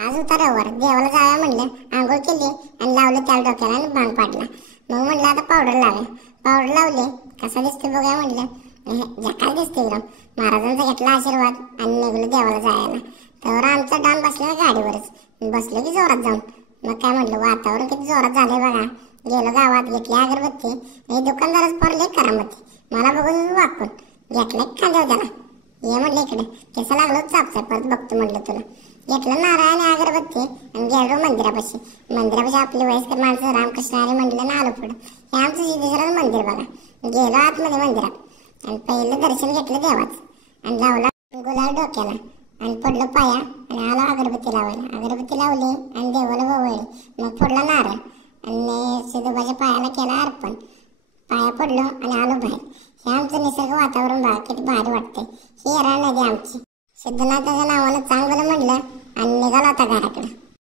आज होता रविवार, देवाला जाऊया म्हणलं. आंघोळ केली आणि लावलं त्याला डोक्याला आणि भांग पाडला. मग म्हणलं आता पावडर लावूया. पावडर लावले. कसा दिसतो बघूया म्हणलं. जकाल दिसते एकदम. महाराजांचा घेतला आशीर्वाद आणि निघलो देवाला जायला. तर आमचा डॉन बसला गाडीवरच. बसलो की जोरात जाऊन. मग काय म्हटलं, वातावरण किती जोरात झालंय बघा. गेलो गावात, घेतली अगरबत्ती. हे दुकानदारच पडले करामती. मला बघून वाकून घेतलं खांद्यावर त्याला. ये म्हणलं इकडे, कसं लागलो चापचाय, परत बघतो म्हणलं तुला. घेतलं नारळ आणि अगरबत्ती आणि गेलो मंदिरापाशी. मंदिरापाशी आपली वयस्कर माणसं रामकृष्ण हरी म्हणलं ना आलो पुढं. हे आमचं सिद्धेश्वराचं मंदिर बघा. गेलो आतमध्ये मंदिरात आणि पहिलं दर्शन घेतलं देवाचं आणि लावला गुलाल डोक्याला आणि पडलं पाया आणि आलो अगरबत्ती लावायला. अगरबत्ती लावली आणि देवाला वळले. मग पडला नारळ आणि सिद्धोबाच्या पायाला केला अर्पण. पाया पडलो आणि आलो बाहेर. हे आमचं निसर्ग वातावरण बघा किती भारी वाटतंय. ही येराळ नदी आमची. सिद्धनाथाच्या नावानं चांगलं म्हणलं आणि निघालो आता घराकडे.